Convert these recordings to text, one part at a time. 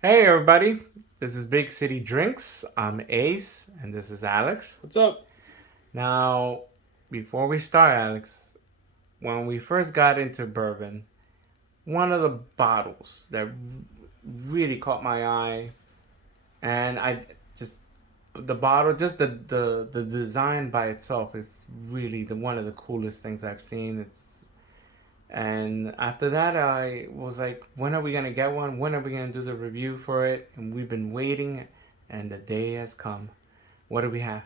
Hey everybody, this is Big City Drinks. I'm Ace, and this is Alex. What's up? Now, before we start, Alex, when we first got into bourbon, one of the bottles that really caught my eye, and I just the bottle, just the design by itself is really the one of the coolest things I've seen. And after that, I was like, when are we gonna get one? When are we gonna do the review for it? And we've been waiting, and the day has come. What do we have?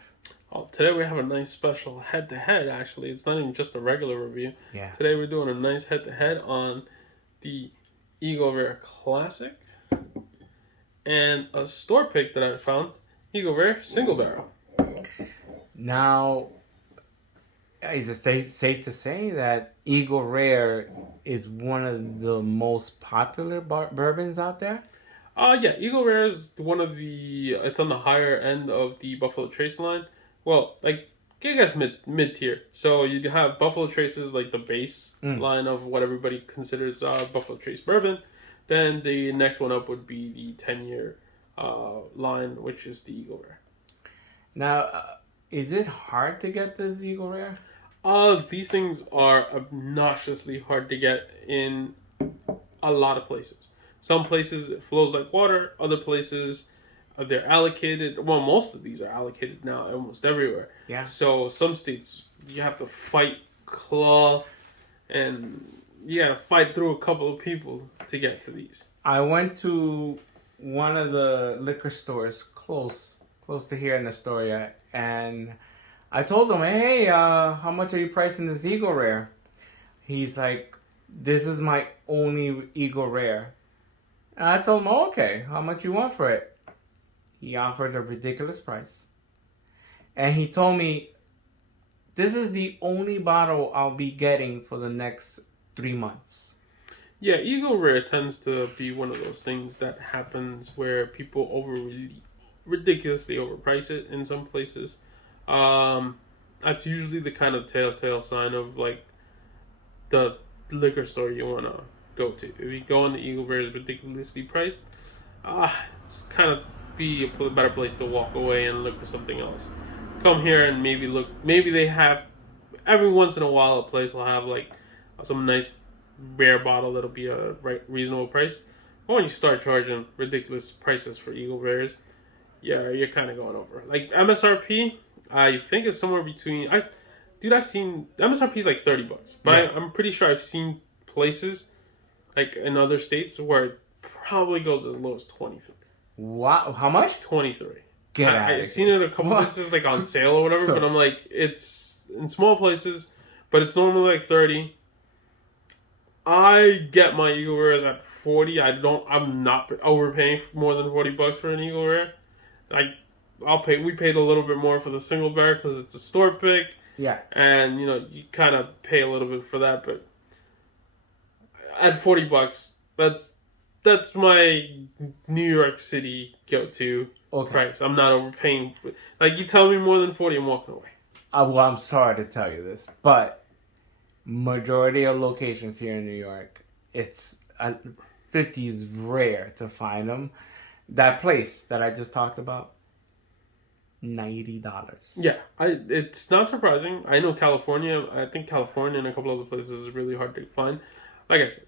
Oh, today we have a nice special head-to-head. Actually, it's not even just a regular review. Yeah. Today we're doing a nice head-to-head on the Eagle Rare Classic and a store pick that I found, Eagle Rare Single Barrel. Now, is it safe to say that Eagle Rare is one of the most popular bourbons out there? Yeah, Eagle Rare is one of the. It's on the higher end of the Buffalo Trace line. Well, like I guess mid tier. So you have Buffalo Trace is like the base Mm. line of what everybody considers Buffalo Trace bourbon. Then the next one up would be the 10-year line, which is the Eagle Rare. Now, is it hard to get this Eagle Rare? These things are obnoxiously hard to get in a lot of places. Some places it flows like water. Other places they're allocated. Well, most of these are allocated now almost everywhere. Yeah. So some states you have to fight, claw, and you gotta fight through a couple of people to get to these. I went to one of the liquor stores close to here in Astoria, and I told him, "Hey, how much are you pricing this Eagle Rare?" He's like, "This is my only Eagle Rare." And I told him, oh, "Okay, how much you want for it?" He offered a ridiculous price, and he told me, "This is the only bottle I'll be getting for the next 3 months." Yeah, Eagle Rare tends to be one of those things that happens where people ridiculously overprice it in some places. That's usually the kind of telltale sign of like the liquor store you want to go to. If you go in the Eagle Rare is ridiculously priced, it's kind of be a better place to walk away and look for something else. Come here and maybe look. Maybe they have every once in a while a place will have like some nice rare bottle that'll be a reasonable price. But when you start charging ridiculous prices for Eagle Rares, yeah, you're kind of going over. Like MSRP, I think it's somewhere between. I've seen MSRP is like $30, but Yeah. I'm pretty sure I've seen places like in other states where it probably goes as low as 23. Wow, how much? 23. Get out I've of seen here. it a couple What? places like on sale or whatever, So, but I'm like, it's in small places, but it's normally like 30. I get my Eagle Rares at 40. I'm not overpaying for more than $40 for an Eagle Rare. Like, we paid a little bit more for the single bear because it's a store pick, yeah. and you kind of pay a little bit for that, but at $40, that's my New York City go-to Okay. price. I'm not overpaying. Like, you tell me more than 40, I'm walking away. Well, I'm sorry to tell you this, but majority of locations here in New York, it's 50 is rare to find them. That place that I just talked about, $90. Yeah, it's not surprising. I know California. I think California and a couple other places is really hard to find. Like I said,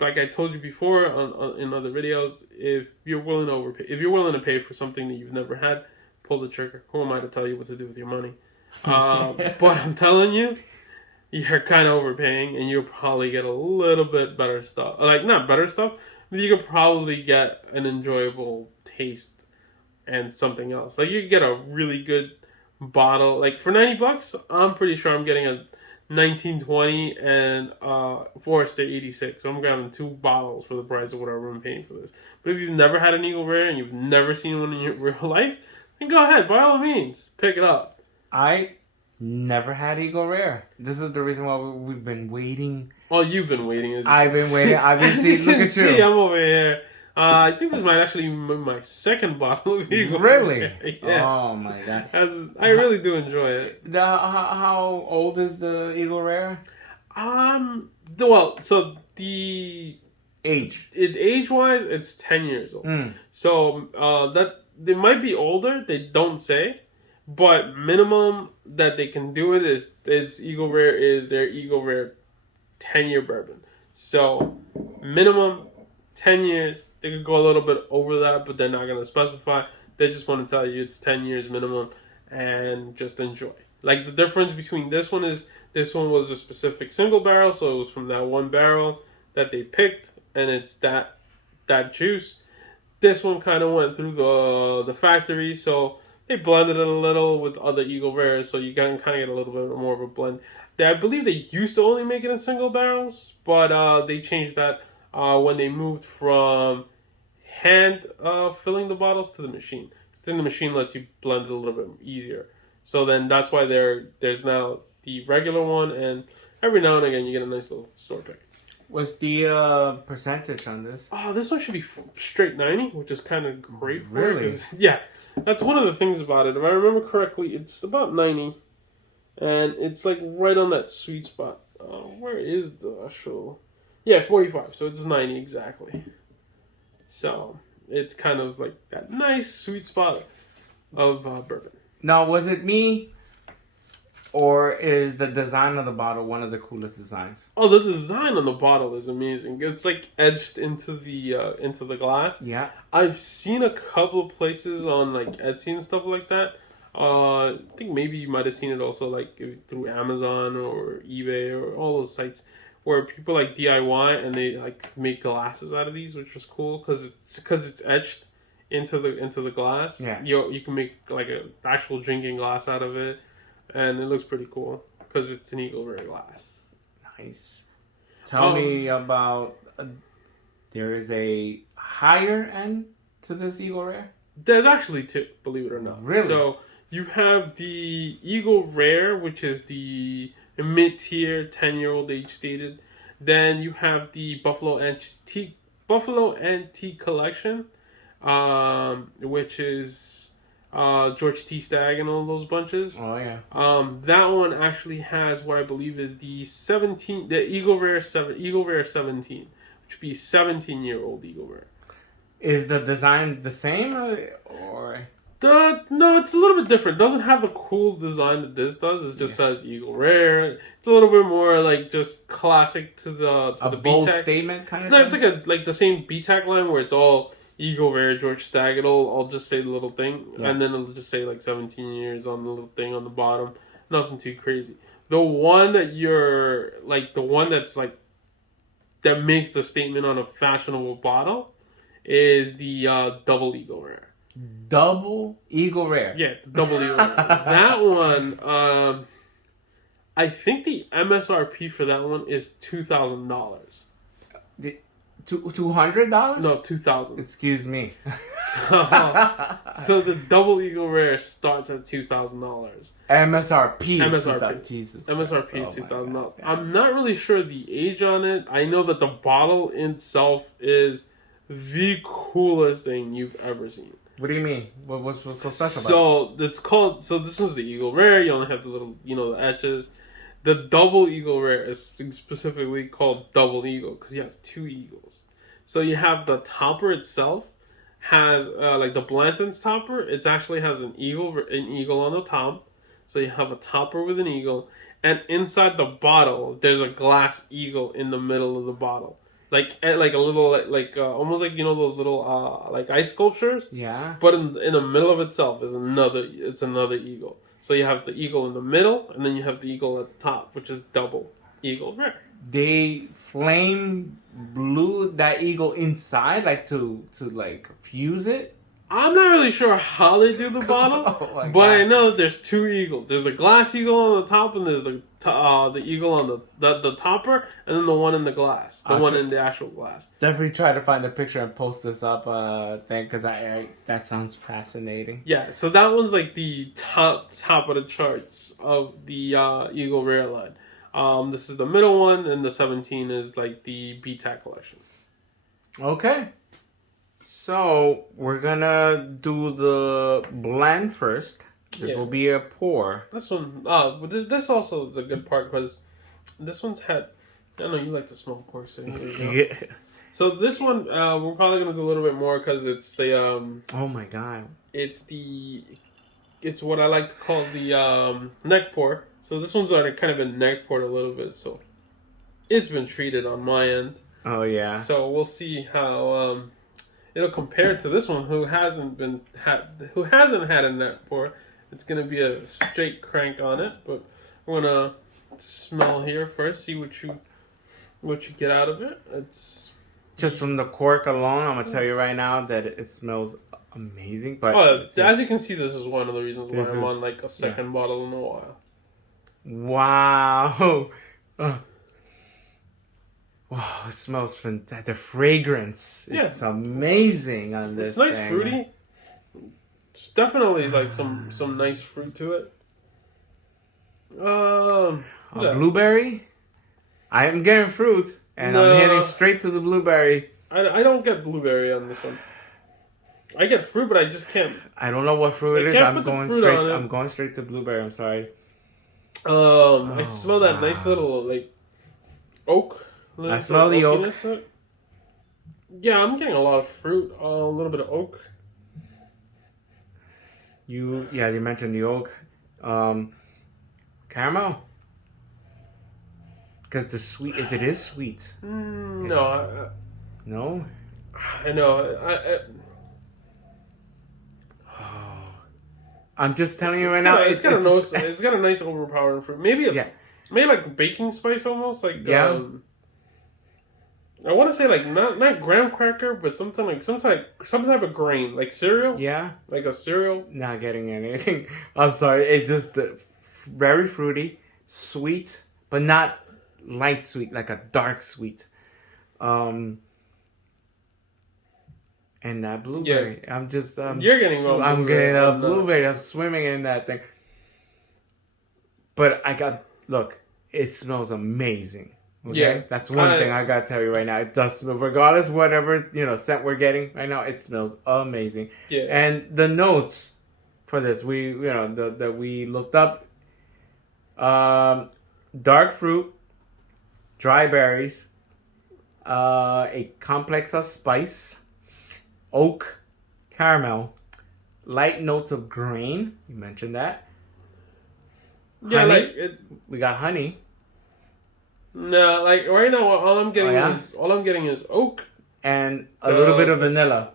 like I told you before in other videos, if you're willing to overpay, if you're willing to pay for something that you've never had, pull the trigger. Who am I to tell you what to do with your money? But I'm telling you, you're kind of overpaying, and you'll probably get a little bit better stuff. Like not better stuff, but you could probably get an enjoyable taste and something else. Like you could get a really good bottle. Like for $90, I'm pretty sure I'm getting a 1920 and Forester 86. So I'm grabbing two bottles for the price of whatever I'm paying for this. But if you've never had an Eagle Rare and you've never seen one in your real life, then go ahead, by all means, pick it up. I never had Eagle Rare. This is the reason why we've been waiting. Well, you've been waiting. I've been waiting. I've been seeing. Look at See, you. I'm over here. I think this might actually be my second bottle of Eagle. Really? Yeah. Oh my god. I really do enjoy it. How old is the Eagle Rare? Well, so the age wise, it's 10 years old. So that they might be older. They don't say, but minimum that they can do it is it's Eagle Rare is their Eagle Rare 10-year bourbon. So minimum 10 years. They could go a little bit over that, but they're not going to specify. They just want to tell you it's 10 years minimum and just enjoy. Like the difference between this one was a specific single barrel, so it was from that one barrel that they picked, and it's that juice. This one kind of went through the factory, so they blended it a little with other Eagle Rares, so you can kind of get a little bit more of a blend. I believe they used to only make it in single barrels, but they changed that when they moved from hand filling the bottles to the machine. Because then the machine lets you blend it a little bit easier. So then that's why there's now the regular one, and every now and again you get a nice little store pick. What's the percentage on this? Oh, this one should be straight 90, which is kind of great for Really? it. Yeah, that's one of the things about it. If I remember correctly, it's about 90, and it's like right on that sweet spot. Where is the actual... Yeah, 45, so it's 90 exactly. So it's kind of like that nice sweet spot of bourbon. Now, was it me, or is the design of the bottle one of the coolest designs? Oh, the design on the bottle is amazing. It's like etched into the glass. Yeah. I've seen a couple of places on like Etsy and stuff like that. I think maybe you might have seen it also like through Amazon or eBay or all those sites where people like DIY and they like make glasses out of these, which is cool because it's etched into the glass. Yeah. You can make like an actual drinking glass out of it, and it looks pretty cool because it's an Eagle Rare glass. Nice. Tell me about. There is a higher end to this Eagle Rare. There's actually two, believe it or not. Really? So you have the Eagle Rare, which is the mid-tier 10-year-old age stated. Then you have the Buffalo Antique Collection, which is George T. Stagg and all those bunches. Oh yeah. That one actually has what I believe is the Eagle Rare 17, which would be 17-year-old Eagle Rare. Is the design the same or? No, it's a little bit different. It doesn't have the cool design that this does. It just says Eagle Rare. It's a little bit more like just classic to the bold BTAC statement kind of thing. It's thing? like the same BTAC line where it's all Eagle Rare, George Stagg. I'll just say the little thing, and then it'll just say like 17 years on the little thing on the bottom. Nothing too crazy. The one that that's like that makes the statement on a fashionable bottle is the Double Eagle Rare. Double Eagle Rare. Yeah, Double Eagle Rare. That one, I think the MSRP for that one is $2,000. $200? No, 2,000. Excuse me. So the Double Eagle Rare starts at $2,000. MSRP. Jesus. MSRP is $2,000. I'm not really sure the age on it. I know that the bottle itself is the coolest thing you've ever seen. What do you mean? What's so special about it? So it's called. So this one's the Eagle Rare. You only have the little, the etches. The Double Eagle Rare is specifically called Double Eagle because you have two eagles. So you have the topper itself has like the Blanton's topper. It actually has an eagle on the top. So you have a topper with an eagle, and inside the bottle there's a glass eagle in the middle of the bottle. Like a little almost like those little like ice sculptures. Yeah. But in the middle of itself is another eagle. So you have the eagle in the middle, and then you have the eagle at the top, which is Double Eagle Rare. They flame blew that eagle inside, like to like fuse it. I'm not really sure how they do the bottle, but God. I know that there's two eagles. There's a glass eagle on the top, and there's the eagle on the topper, and then the one in the glass, in the actual glass. Definitely try to find the picture and post this up, because that sounds fascinating. Yeah, so that one's like the top of the charts of the Eagle Rare line. This is the middle one, and the 17 is like the BTAC collection. Okay. So, we're gonna do the blend first. This will be a pour. This one, this also is a good part because this one's had I know you like to smell cork, so here you go. Yeah. So this one, we're probably gonna do a little bit more because it's the Oh my god. it's what I like to call the neck pour. So this one's already kind of been neck poured a little bit, so it's been treated on my end. Oh yeah. So we'll see how it'll compare to this one, who hasn't had a neck pour. It's gonna be a straight crank on it, but we're gonna smell here first, see what you get out of it. It's Just from the cork alone, I'm gonna tell you right now that it smells amazing. But as you can see, this is one of the reasons why I'm on like a second yeah. bottle in a while. Wow. Wow, it smells fantastic. The fragrance, it's amazing on this. It's nice, thing. fruity. It's definitely like some nice fruit to it. A blueberry. I am getting fruit, and I'm heading straight to the blueberry. I don't get blueberry on this one. I get fruit, but I just can't. I don't know what fruit it is. I'm going straight to blueberry. I'm sorry. I smell that nice little like oak. I smell the oak. Yeah, I'm getting a lot of fruit, a little bit of oak. You mentioned the oak. Caramel? Because the sweet, if it is sweet. No. No? I know. I'm just telling you right now. It's got a nice overpowering fruit. Maybe like baking spice almost. Like I want to say like not graham cracker, but some type of grain, like cereal. Yeah. Like a cereal. Not getting anything. I'm sorry. It's just very fruity, sweet, but not light sweet, like a dark sweet. And that blueberry. Yeah. You're getting one. I'm getting a blueberry. I'm swimming in that thing. But look, it smells amazing. Okay? Yeah. That's one thing I gotta tell you right now. It does smell, regardless whatever, scent we're getting right now, it smells amazing. Yeah. And the notes for this, that we looked up, dark fruit, dry berries, a complex of spice, oak, caramel, light notes of grain. You mentioned that. Yeah, honey. We got honey. No, like right now, all I'm getting is oak and a little bit of vanilla.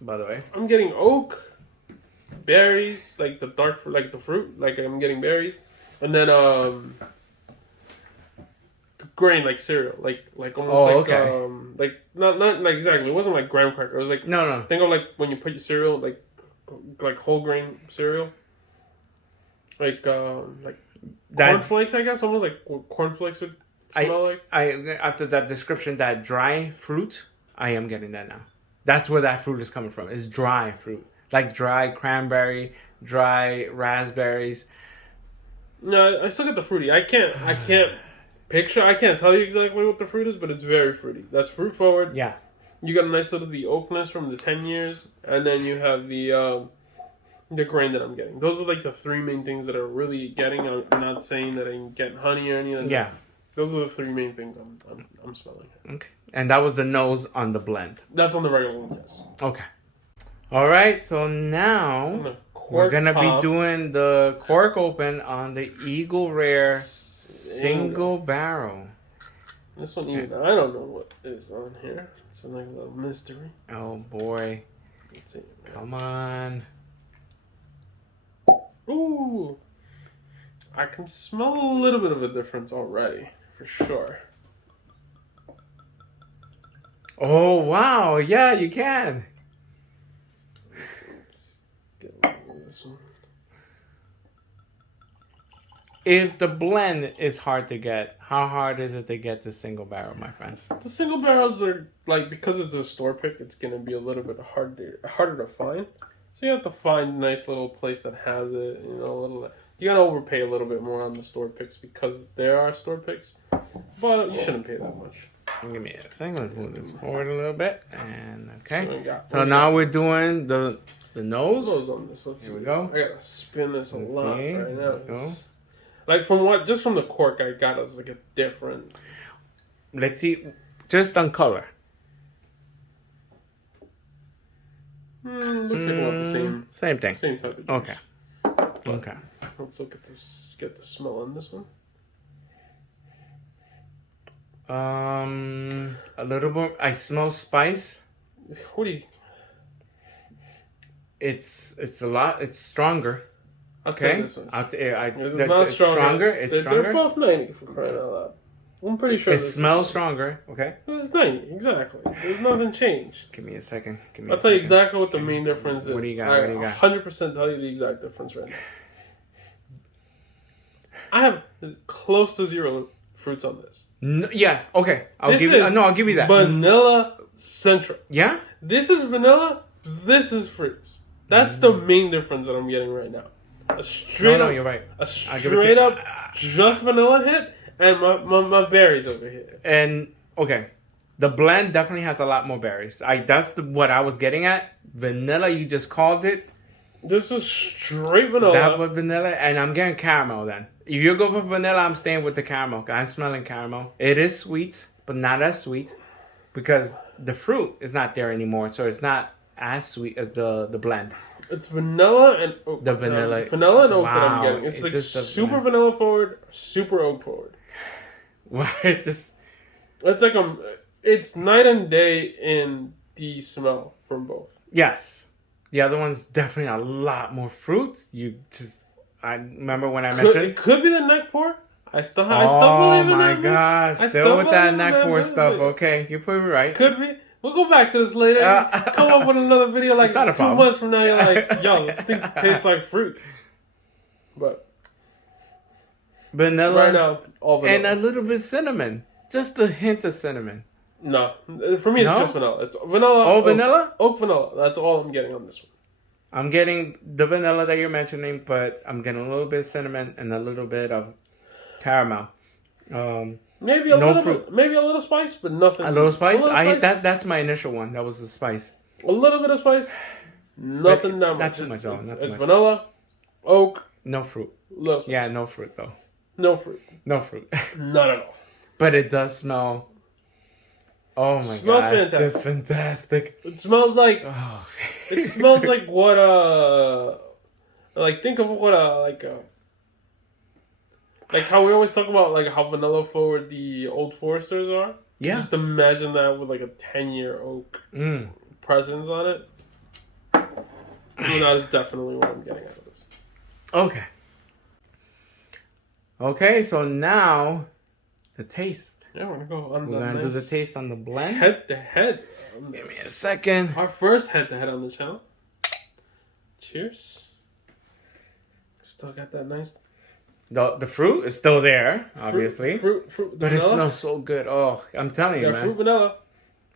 By the way, I'm getting oak, berries, like the dark fruit, like the fruit, like I'm getting berries, and then grain, like cereal, like almost like not like exactly. It wasn't like graham cracker. It was like no. Think of like when you put your cereal, like whole grain cereal, like cornflakes. I guess almost like cornflakes would smell like. After that description, that dry fruit, I am getting that now. That's where that fruit is coming from. It's dry fruit, like dry cranberry, dry raspberries. No, I still get the fruity. I can't tell you exactly what the fruit is, but it's very fruity. That's fruit forward. Yeah. You got a nice little the oakness from the 10 years, and then you have the grain that I'm getting. Those are like the three main things that I'm really getting. I'm not saying that I'm getting honey or anything. Yeah. Those are the three main things I'm smelling. Okay. And that was the nose on the blend. That's on the regular one, yes. Okay. All right. So now we're gonna be doing the cork open on the Eagle Rare single barrel. This one, I don't know what is on here. It's like a little mystery. Oh boy! Let's see. Come on! Ooh, I can smell a little bit of a difference already, for sure. Oh wow! Yeah, you can. Let's get a little of this one. If the blend is hard to get, how hard is it to get the single barrel, my friend? The single barrels are like, because it's a store pick, it's gonna be a little bit harder to find. So you have to find a nice little place that has it. You gotta overpay a little bit more on the store picks because there are store picks, but you shouldn't pay that much. Give me a second. Let's move this forward a little bit. And okay. So now we're doing the nose. Nose on this. Here we go. I gotta spin this a lot right now. Let's go. Like from the cork I got is like a different. let's see, just on color. Looks like about the Same thing. same type of juice. Okay. But Okay. let's look at this. Get the smell on this one. A little more. I smell spice. What do you? It's a lot. It's stronger. I'll tell Okay. you this one. It's That's, not it's stronger. stronger. It's They're stronger. both 90 for crying out loud. I'm pretty sure It this smells stronger. Okay. This is 90, exactly. There's nothing changed. Give me a second. I'll tell you exactly what the main difference is. What do you got? I What do you got? 100% tell you the exact difference right now. I have close to zero fruits on this. No, yeah. Okay. I'll This give you. is No, I'll give you that. Vanilla centric. Yeah. This is vanilla. This is fruits. That's the main difference that I'm getting right now. A straight No, up, you're right. a I'll give it to straight you. up, just vanilla hit, and my berries over here. And okay, the blend definitely has a lot more berries. That's what I was getting at. Vanilla, you just called it. This is straight vanilla. That was vanilla, and I'm getting caramel. Then, if you go for vanilla, I'm staying with the caramel. I'm smelling caramel. It is sweet, but not as sweet because the fruit is not there anymore. So it's not as sweet as the blend. It's vanilla and oak. The vanilla. Vanilla and oak that I'm Wow. getting. It's like just super vanilla forward, super oak forward. Why this? It's like it's night and day in the smell from both. Yes, the other one's definitely a lot more fruit. I remember when I mentioned. It could be the neck pour. I still Oh believe in my that. gosh! I Still with that believe in neck pour that stuff. movie. Okay, you put me right. Could be. We'll go back to this later. Come up with another video like It's not a 2 problem. months from now. You're like, yo, this thing tastes like fruits. But Vanilla right now, all vanilla. and a little bit cinnamon. Just a hint of cinnamon. No, for me it's No? just vanilla. It's vanilla. Oh, oak, vanilla? Oak vanilla. That's all I'm getting on this one. I'm getting the vanilla that you're mentioning, but I'm getting a little bit of cinnamon and a little bit of caramel. Maybe a No little fruit. bit, maybe a little spice, but nothing. A little spice. A little I hate spice. that. That's my initial one. That was the spice. A little bit of spice. Nothing that not much. too much, though, not too It's much. vanilla, oak, No fruit. little spice. Yeah, no fruit though. No fruit. No fruit. Not at all. But it does smell. Oh my Smells god! It's fantastic. just fantastic. It smells like. Oh. It smells like what like think of what like how we always talk about like how vanilla forward the Old Foresters are. Yeah. Just imagine that with like a 10-year oak Mm. presence on it. And that is definitely what I'm getting out of this. Okay. Okay, so now the taste. Yeah, we're gonna go on We're the gonna do nice the taste on the blend. head to head. Give me a second. Our first head to head on the channel. Cheers. Still got that nice The fruit is still there, obviously, fruit but it vanilla. smells so good. Oh, I'm telling you, Yeah, man. fruit vanilla.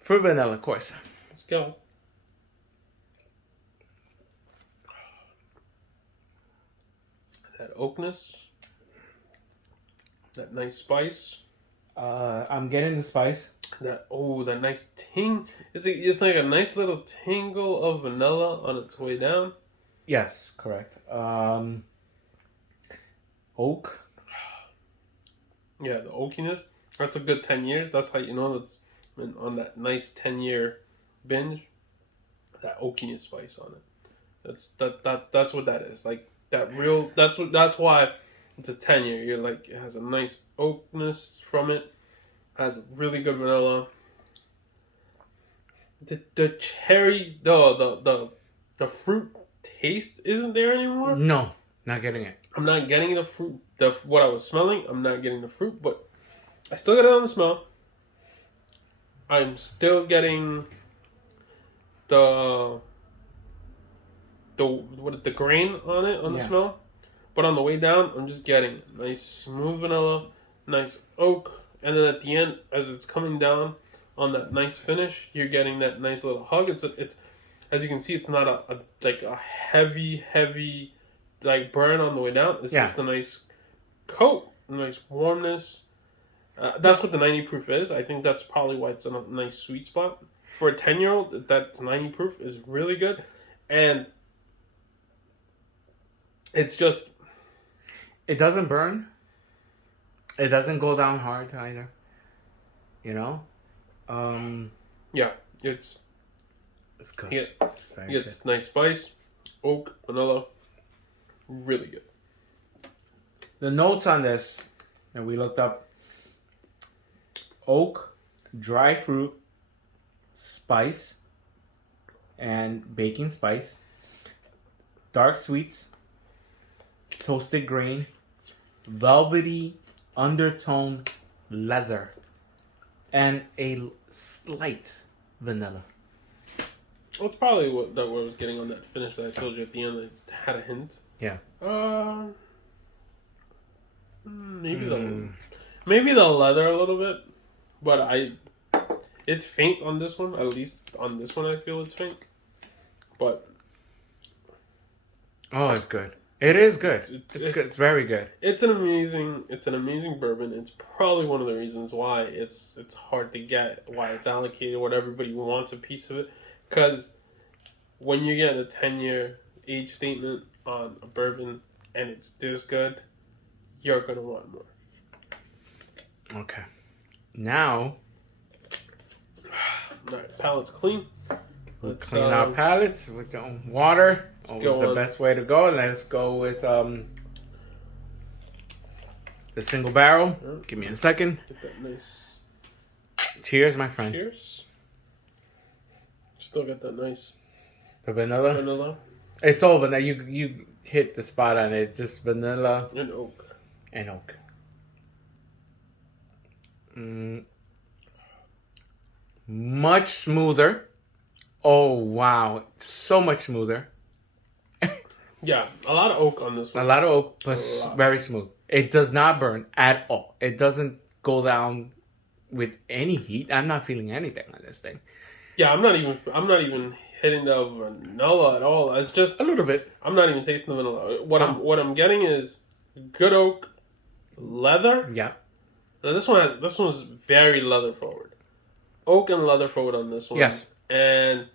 Fruit vanilla, of course. Let's go. That oakness. That nice spice. I'm getting the spice. That nice ting. It's like a nice little tingle of vanilla on its way down. Yes, correct. Oak. Yeah, the oakiness. That's a good 10 years. That's how you know that's been on that nice 10-year binge. That oakiness spice on it. That's what that is. Like that real. That's why it's a 10-year. You're like it has a nice oakness from it. Has really good vanilla. The cherry the fruit taste isn't there anymore. No, not getting it. I'm not getting the fruit. What I was smelling, I'm not getting the fruit, but I still get it on the smell. I'm still getting the grain on it on the Yeah. smell, but on the way down, I'm just getting nice smooth vanilla, nice oak, and then at the end, as it's coming down on that nice finish, you're getting that nice little hug. It's as you can see, it's not a heavy like burn on the way down. It's just a nice coat, a nice warmness. That's what the 90 proof is. I think that's probably why it's in a nice sweet spot. For a 10-year-old, that's 90 proof is really good. And it's just... It doesn't burn. It doesn't go down hard either. You know, um, Yeah, it's it's good. yeah, It's very good. it's nice spice, oak, vanilla, really good. The notes on this that we looked up: oak, dry fruit, spice, and baking spice, dark sweets, toasted grain, velvety undertone leather, and a slight vanilla. That's probably what I was getting on that finish that I told you at the end. It had a hint. Yeah. Maybe Mm. maybe the leather a little bit, but it's faint on this one. At least on this one, I feel it's faint. But Oh, it's good. It is good. It's- It's good. It's very good. it's an amazing bourbon. It's probably one of the reasons why it's hard to get, why it's allocated, what everybody wants a piece of it. Because when you get a 10-year age statement on a bourbon and it's this good, you're gonna want more. Okay. Now, All right, palate's clean. we'll Let's clean our palates with the water. go Always the on. best way to go. Let's go with the single barrel. Give me a second. Get that nice. Cheers, my friend. Cheers. Still got that nice The vanilla. vanilla It's all vanilla. You hit the spot on it. Just vanilla and oak. and oak. Mm. Much smoother. Oh wow, so much smoother. Yeah, a lot of oak on this A one. lot of oak, but A lot. very smooth. It does not burn at all. It doesn't go down with any heat. I'm not feeling anything on this thing. Yeah, I'm not even hitting the vanilla at all. It's just A little bit. I'm not even tasting the vanilla. What I'm getting is good oak, leather. Yeah. Now this one's very leather forward. Oak and leather forward on this one. Yes. And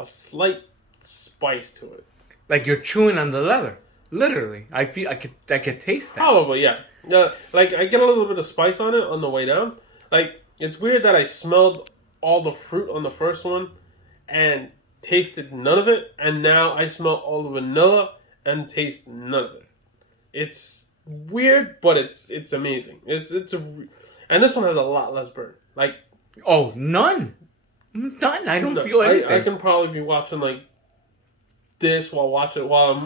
a slight spice to it. Like you're chewing on the leather. Literally. I could taste that. Probably, yeah. Yeah, like I get a little bit of spice on it on the way down. Like it's weird that I smelled all the fruit on the first one and tasted none of it, and now I smell all the vanilla and taste none of it. It's weird, but it's amazing. And this one has a lot less burn. Like Oh, none. None. I don't feel anything. I can probably be watching like this while I'm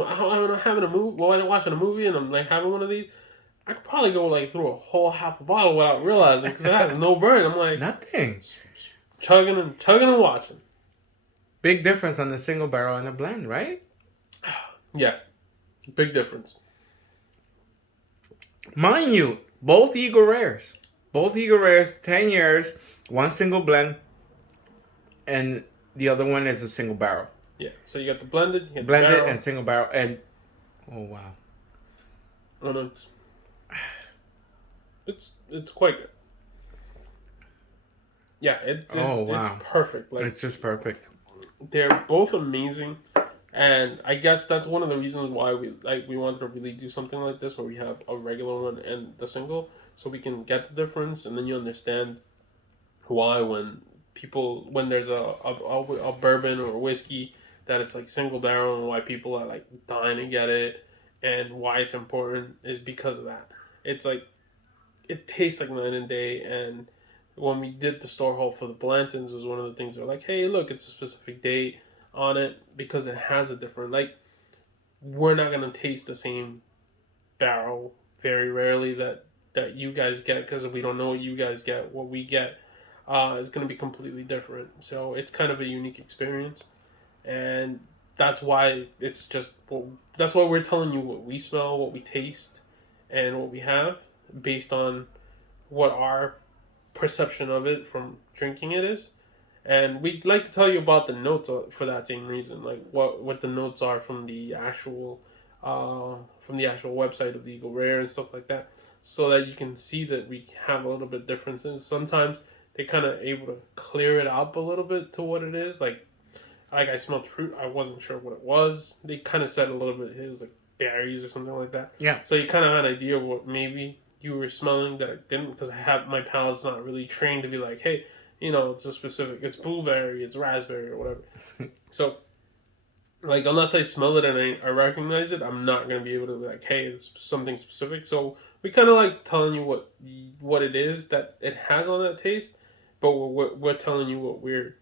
having a movie while I'm watching a movie and I'm like having one of these. I could probably go like through a whole half a bottle without realizing because it has no burn. I'm like Nothing. chugging and watching. Big difference on the single barrel and the blend, right? Yeah, big difference. Mind you, both Eagle Rares. Both Eagle Rares, 10 years, one single blend, and the other one is a single barrel. Yeah, so you got the blended, you got Blended the barrel, and single barrel, and oh wow. and it's quite good. Yeah, it's perfect. Like It's just perfect. they're both amazing, and I guess that's one of the reasons why we wanted to really do something like this, where we have a regular one and the single, so we can get the difference, and then you understand why when there's a bourbon or a whiskey that it's like single barrel, and why people are like dying to get it, and why it's important is because of that. It's like it tastes like night and day, and when we did the store haul for the Blantons, was one of the things they're like, hey, look, it's a specific date on it because it has a different, like, we're not going to taste the same barrel very rarely that you guys get because we don't know what you guys get. What we get is going to be completely different. So it's kind of a unique experience. And that's why that's why we're telling you what we smell, what we taste, and what we have based on what our perception of it from drinking it is. And we'd like to tell you about the notes for that same reason, like what the notes are from the actual website of the Eagle Rare and stuff like that, so that you can see that we have a little bit differences. Sometimes they kind of able to clear it up a little bit to what it is. Like I smelled fruit, I wasn't sure what it was. They kind of said a little bit it was like berries or something like that. Yeah. So you kind of had an idea of what maybe you were smelling that I didn't, because I have my palate's not really trained to be like, hey, you know, it's a specific, it's blueberry, it's raspberry, or whatever. So, like, unless I smell it and I recognize it, I'm not gonna be able to be like, hey, it's something specific. So we kind of like telling you what it is that it has on that taste, but we're telling you what we're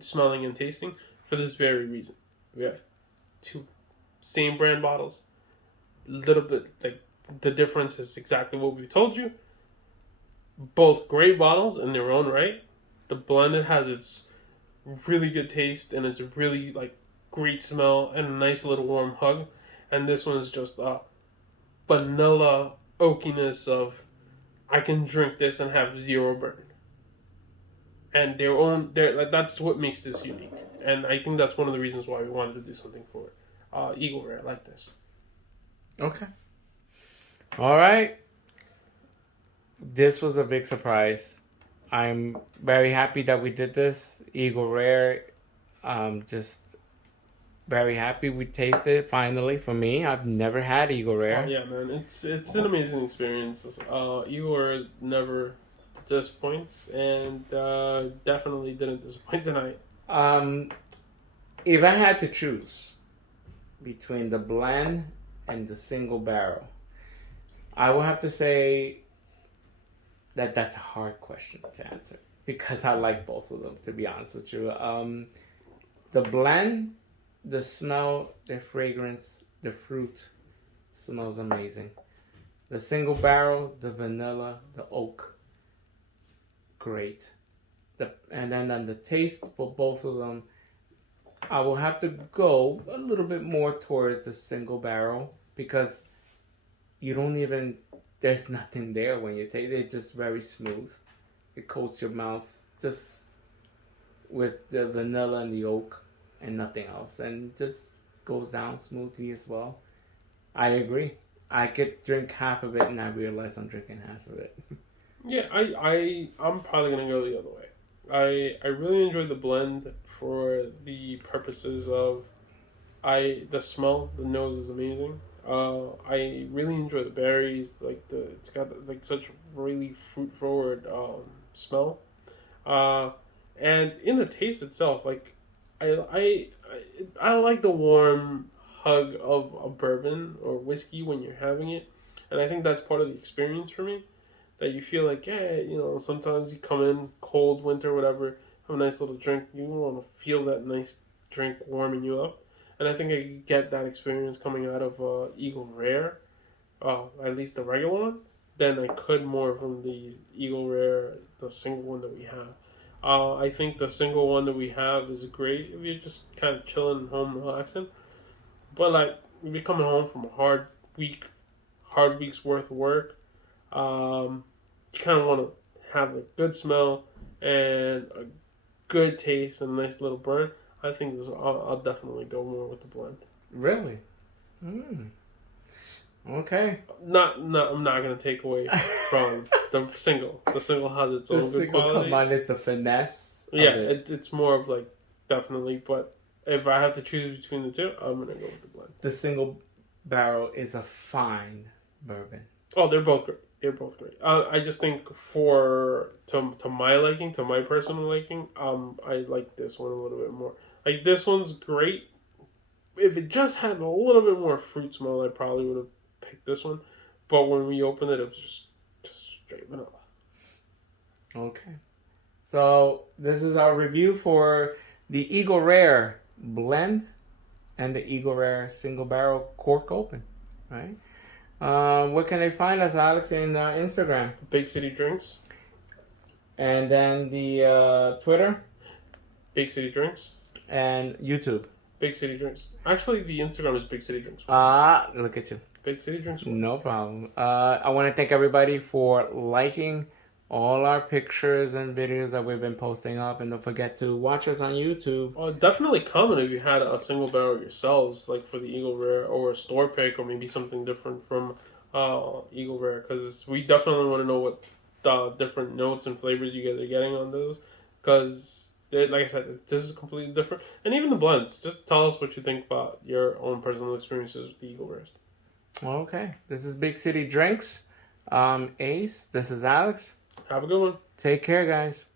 smelling and tasting for this very reason. We have two same brand bottles, little bit like the difference is exactly what we told you. Both great bottles in their own right. The blended has its really good taste and it's really like great smell and a nice little warm hug, and this one is just a vanilla oakiness of I can drink this and have zero burn. And their like that's what makes this unique, and I think that's one of the reasons why we wanted to do something for Eagle Rare like this. Okay. All right. This was a big surprise. I'm very happy that we did this. Eagle Rare. Just very happy we tasted it finally for me. I've never had Eagle Oh Rare. yeah, man, it's an amazing experience. Eagle Rare never disappoints, and definitely didn't disappoint tonight. If I had to choose between the blend and the single barrel, I will have to say that that's a hard question to answer because I like both of them, to be honest with you. The blend, the smell, the fragrance, the fruit smells amazing. The single barrel, the vanilla, the oak, great. And then on the taste for both of them, I will have to go a little bit more towards the single barrel because you don't even, there's nothing there when you take it. It's just very smooth. It coats your mouth just with the vanilla and the oak and nothing else, and just goes down smoothly as well. I agree. I could drink half of it and I realize I'm drinking half of it. Yeah, I'm probably gonna go the other way. I really enjoyed the blend for the purposes of the smell, the nose is amazing. I really enjoy the berries, like it's got like such really fruit forward smell. Uh, and in the taste itself, like I I I like the warm hug of a bourbon or whiskey when you're having it, and I think that's part of the experience for me. That you feel like, yeah, you know, sometimes you come in cold, winter, whatever, have a nice little drink, you want to feel that nice drink warming you up. And I think I get that experience coming out of Eagle Rare, at least the regular one, than I could more from the Eagle Rare, the single one that we have. I think the single one that we have is great if you're just kind of chilling at home, relaxing. But like, if you're coming home from a hard week's worth of work, you kind of want to have a good smell and a good taste and a nice little burn. I think I'll definitely go more with the blend. Really? Mm. Okay. I'm not gonna take away from the single. The single has its The own good single qualities. combined the finesse. Yeah, Of it. it's more of like definitely. But if I have to choose between the two, I'm gonna go with the blend. The single barrel is a fine bourbon. Oh, they're both great. They're both great. I just think to my liking, to my personal liking, I like this one a little bit more. Like this one's great. If it just had a little bit more fruit smell, I probably would have picked this one. But when we opened it, it was just straight vanilla. Okay. So this is our review for the Eagle Rare blend and the Eagle Rare single barrel cork open. Right? Where can they find us, Alex? In Instagram. Big City Drinks. And then the Twitter. Big City Drinks. And YouTube. Big City Drinks. Actually, the Instagram is Big City Drinks. Look at you. Big City Drinks. No problem. I want to thank everybody for liking all our pictures and videos that we've been posting up. And don't forget to watch us on YouTube. Definitely comment if you had a single barrel yourselves, like for the Eagle Rare, or a store pick, or maybe something different from Eagle Rare, because we definitely want to know what different notes and flavors you guys are getting on those, because like I said, this is completely different. And even the blends, just tell us what you think about your own personal experiences with the Eagle Rares. Okay. This is Big City Drinks. Ace, this is Alex. Have a good one. Take care, guys.